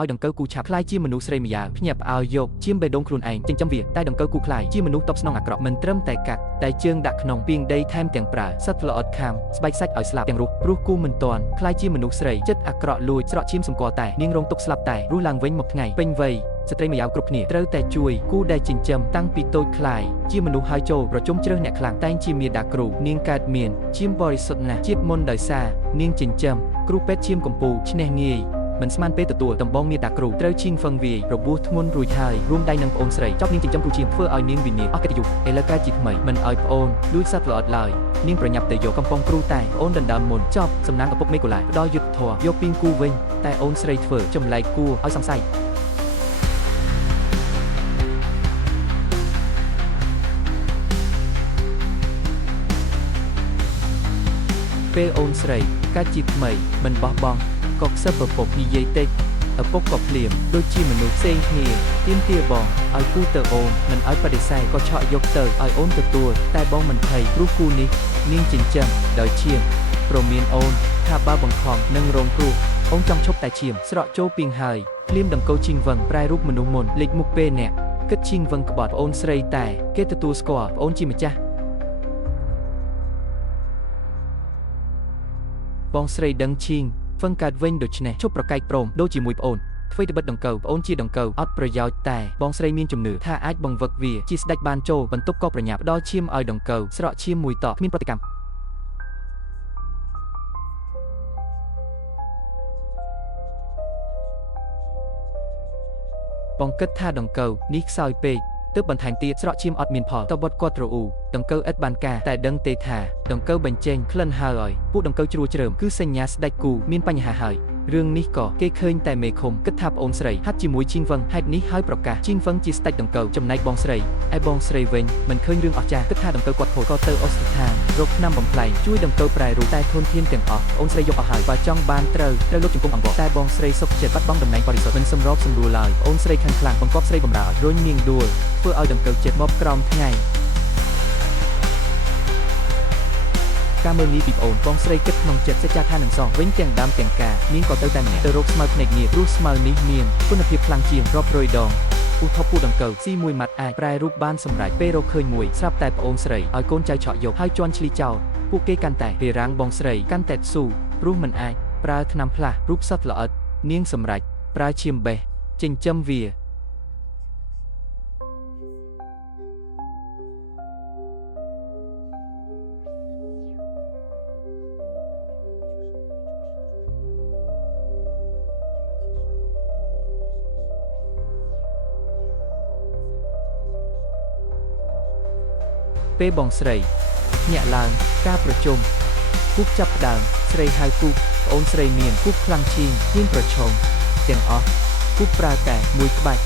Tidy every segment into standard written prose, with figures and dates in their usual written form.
ឲ្យដង្កូវគូឆាប់ខ្លាយជាមនុស្សស្រីម្យ៉ាងភ្ញាក់ផ្អើលយកឈាមបេះដូងខ្លួនឯងចិញ្ចឹមវាតែដង្កូវគូខ្លាយជាមនុស្សតបស្នងអាក្រក់មិនត្រឹមតែកាត់តែជើងដាក់ក្នុងពីងដីថែមទាំងប្រើសត្វល្អិតខាំស្បែកសាច់ឲ្យស្លាប់ទាំងរស់ព្រោះគូមិនទាន់ខ្លាយជាមនុស្សស្រីចិត្តអាក្រក់លួចស្រក់ឈាមសម្គាល់តែនាងរងទុកស្លាប់តែរស់ឡើងវិញមកថ្ងៃពេញវ័យស្ត្រីម្យ៉ាងគ្រប់គ្នាត្រូវតែជួយគូដែលចិញ្ចឹមតាំងពីតូចខ្លាយជាមនុស្សហើយចូលប្រជុំជ្រើសអ្នកខ្លាំងតែងជាមាតាគ្រូនាងកើតមានឈាមបរិសុទ្ធណាស់ជាតិមុនដោយសារនាងចិញ្ចឹមគ្រូពេទ្យឈាមកម្ពូឈ្នះងាយមិនស្មានពេលទទួលដំបងមាតាគ្រូត្រូវឈីងហ្វឹងវាយរបួសធ្ងន់រួចហើយរួមដៃនឹងប្អូនស្រីចប់នាងចិញ្ចឹមគ្រូឈាមធ្វើឲ្យនាងវិនាសអស់កិត្តិយសឥឡូវកើតជាថ្មីមិនឲ្យប្អូនលួចសត្វល្អិតឡើយនាងប្រញាប់ទៅយកកំប៉ុងគ្រូតែប្អូនដណ្ដើមមុនចប់សំណាងឪពុកមេកូឡាផ្ដល់យុទ្ធធម៌យកពីងគូវិញតែអូនស្រីធ្វើចម្លែកគួរឲ្យសង្ស័យពេលអូនស្រីកើតជាថ្មីមិនបោះបង់ក៏ខ្សឹបឪពុកនិយាយតិចឪពុកក៏ភ្លាមដូចជាមនុស្សផ្សេងគ្នាទៀមទាបងឲ្យគូទៅអូនមិនឲ្យបដិសេធក៏ឆក់យកទៅឲ្យអូនទទួលតែបងមិនភ័យព្រោះគូនេះនាងចិញ្ចឹមដោយឈាមព្រមានអូនថាបើបង្ខំនឹងរងគ្រោះអូនចង់ឈប់តែឈាមស្រក់ចូលពីងហើយភ្លាមដង្កូវឈីងវឹងប្រែរូបមនុស្សមុនលេចមុខពេលអ្នកគិតឈីងវឹងក្បត់ប្អូនស្រីតែគេទទួលស្គាល់ប្អូនជាម្ចាស់បងស្រីដឹងឈីងហ្វឹងកើតវិញដូច្នេះឈប់ប្រកែកព្រមដូចជាមួយប្អូនធ្វើទៅបិទដង្កូវប្អូនជាដង្កូវអត់ប្រយោជន៍តែបងស្រីមានជំនឿថាអាចបង្វឹកវាជាស្ដេចបានចូលបន្ទប់ក៏ប្រញាប់ផ្ដល់ឈាមឲ្យដង្កូវស្រក់ឈាមមួយតគ្មានប្រតិកម្មបងគិតថាដង្កូវនេះខ្សោយពេកទើបបន្ថែមទៀតស្រក់ឈាមអត់មានផលតបុតគាត់ត្រអ៊ូដង្កូវឥតបានការតែដឹងទេថាដង្កូវបញ្ចេញក្លិនហើយពួកដង្កូវជ្រួជ្រើមគឺសញ្ញាស្ដេចគូមានបញ្ហាហើយរឿងនេះក៏គេឃើញតែមេឃុំគិតថាប្អូនស្រីហាត់ជាមួយឈីងវឹងហេតុនេះហើយប្រកាសឈីងវឹងជាស្ដេចដង្កូវចំណែកបងស្រីឯបងស្រីវិញមិនឃើញរឿងអស្ចារ្យគិតថាដង្កូវគាត់ខូចក៏ទៅអូស្ឋានរកថ្នាំបំផ្លែងជួយដង្កូវប្រែរូបតែធនធានទាំងអស់អូនស្រីយកអស់ហើយបើចង់បានត្រូវលោកជង្គង់អង្គតែបងស្រីសុខចិត្តបាត់បង់តំណែងបរិសុទ្ធមិនសម្របសម្រួលឡើយអូនស្រីខាងខ្លាំងបង្កប់ស្រីបំរើរុញនាងដួលធ្វើឲ្យដង្កូវចិត្តមកក្រោមថ្ងៃការមើលងាយពីប្អូនបងស្រីគិតក្នុងចិត្តសេចក្ដីថានឹងសងវិញទាំងដើមទាំងការនាងក៏ទៅតែម្នាក់ទៅរកស្មៅភ្នែកនាងព្រោះស្មៅនេះមានគុណភាពខ្លាំងជាងរាប់រយដងឧថពូដង្កូវស៊ីមួយម៉ាត់អាចប្រែរូបបានសម្រេចពេលរកឃើញមួយស្រាប់តែប្អូនស្រីឲ្យកូនចៅឆក់យកហើយជន់ឈ្លីចោលពួកគេកាន់តែរារាំងបងស្រីកាន់តែស៊ូព្រោះមិនអាចប្រើថ្នាំផ្លាស់រូបសត្វល្អិតនាងសម្រេចប្រើឈាមបេះចិញ្ចឹមវាពេលបងស្រីញាក់ឡើងការប្រជុំគូបចាប់ផ្ដើមស្រីហៅគូបប្អូនស្រីមានគូបខ្លាំងឈីងហ៊ានប្រឈមទាំងអស់គូបប្រើតែមួយក្បាច់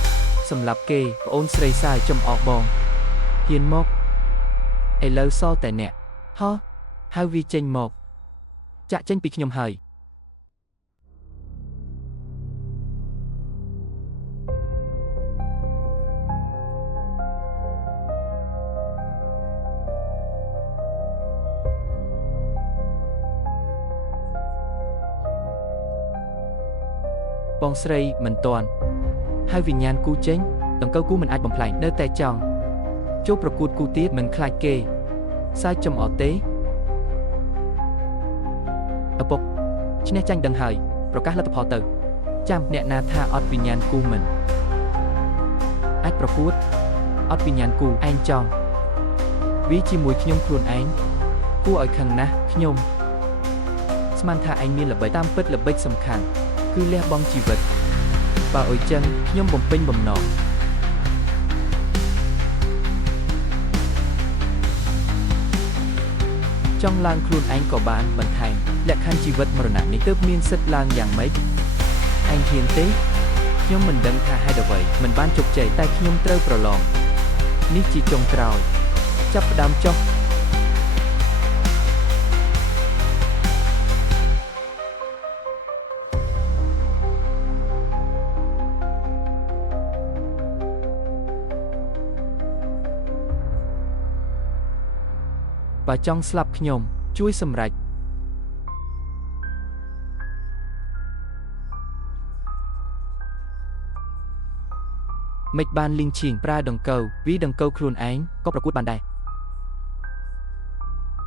សម្រាប់គេប្អូនស្រីសាយចំអកបងហ៊ានមកឥឡូវសល់តែអ្នកហោះហៅវាចេញមកចាក់ចេញពីខ្ញុំហើយបងស្រីមិនទាន់ហើយវិញ្ញាណគូចេញដង្កូវគូមិនអាចបំផ្លាញនៅតែចង់ចូលប្រកួតគូទៀតមិនខ្លាចគេសាយចំអត់ទេឪពុកឈ្នះចាញ់ដឹងហើយប្រកាសលទ្ធផលទៅចាំអ្នកណាថាអត់វិញ្ញាណគូមិនអាចប្រកួតអត់វិញ្ញាណគូឯងចង់វាជាមួយខ្ញុំខ្លួនឯងគួរឲ្យខឹងណាស់ខ្ញុំស្មានថាឯងមានល្បិចតាមពិតល្បិចសំខាន់គឺលះបង់ជីវិតបើអុយចឹងខ្ញុំបំពេញបំណងចង់ឡើងខ្លួនឯងក៏បានបន្ថែមលក្ខខណ្ឌជីវិតមរណៈនេះទើបមានសិទ្ធិឡើងយ៉ាងម៉េចឯងហ៊ានទេខ្ញុំមិនដឹងថាហេតុអ្វីមិនបានជោគជ័យតែខ្ញុំត្រូវប្រឡងនេះជាចុងក្រោយចាប់ផ្ដើមចុះបើចង់ស្លាប់ខ្ញុំជួយសម្រេច មិនបានលីងឈីងប្រើដង្កូវវាដង្កូវខ្លួនឯងក៏ប្រកួតបានដែរ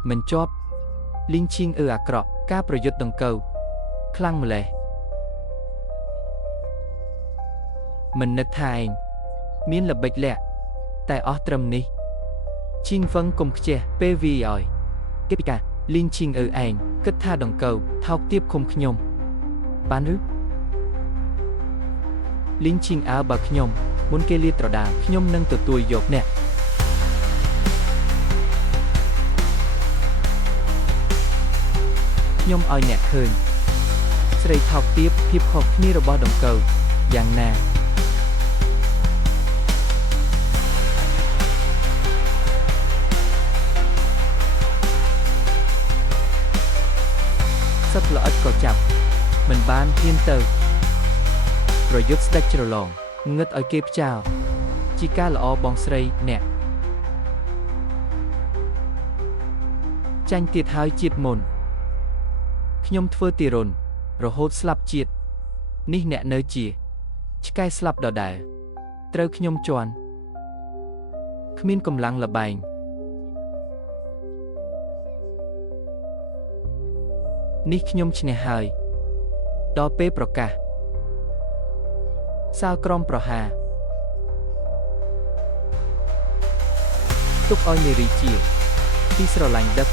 មិនជាប់លីងឈីងអាក្រក់ការប្រយុទ្ធដង្កូវខ្លាំងម្លេះមិននឹកថាឯងមានល្បិចលាក់តែអស់ត្រឹមនេះឈីងហ្វឹងកុំខ្ជះពេលវាឲ្យគេពិការលីងឈីងឯងគិតថាដង្កូវថោកទាបឃុំខ្ញុំបានឬលីងឈីងបើខ្ញុំមុនគេលាតត្រដាងខ្ញុំនឹងទទួលយកអ្នកខ្ញុំឲ្យអ្នកឃើញស្រីថោកទាបភាពខុសគ្នារបស់ដង្កូវយ៉ាងណាសត្វល្អិតក៏ចាប់មិនបានហ៊ានទៅប្រយុទ្ធស្ដេចជ្រលងងឹតឲ្យគេផ្ចាលជាការល្អបងស្រីអ្នកចាញ់ទៀតហើយជាតិមុនខ្ញុំធ្វើទីរុនរហូតស្លាប់ជាតិនេះអ្នកនៅជាឆ្កែស្លាប់ដដែលត្រូវខ្ញុំជន់គ្មានកម្លាំងលបែងនេះខ្ញុំឈ្នះហើយដល់ពេលប្រកាសសាលក្រមប្រហារទុកឲ្យនារីជាទីស្រឡាញ់ដឹក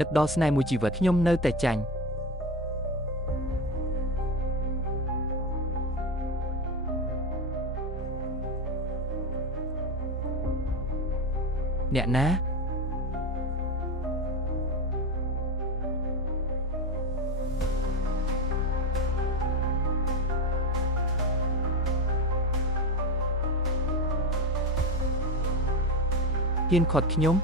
នឹកដល់ស្នេហ៍មួយជីវិតខ្ញុំនៅតែចាញ់អ្នកណាហ៊ានខាត់ខ្ញុំ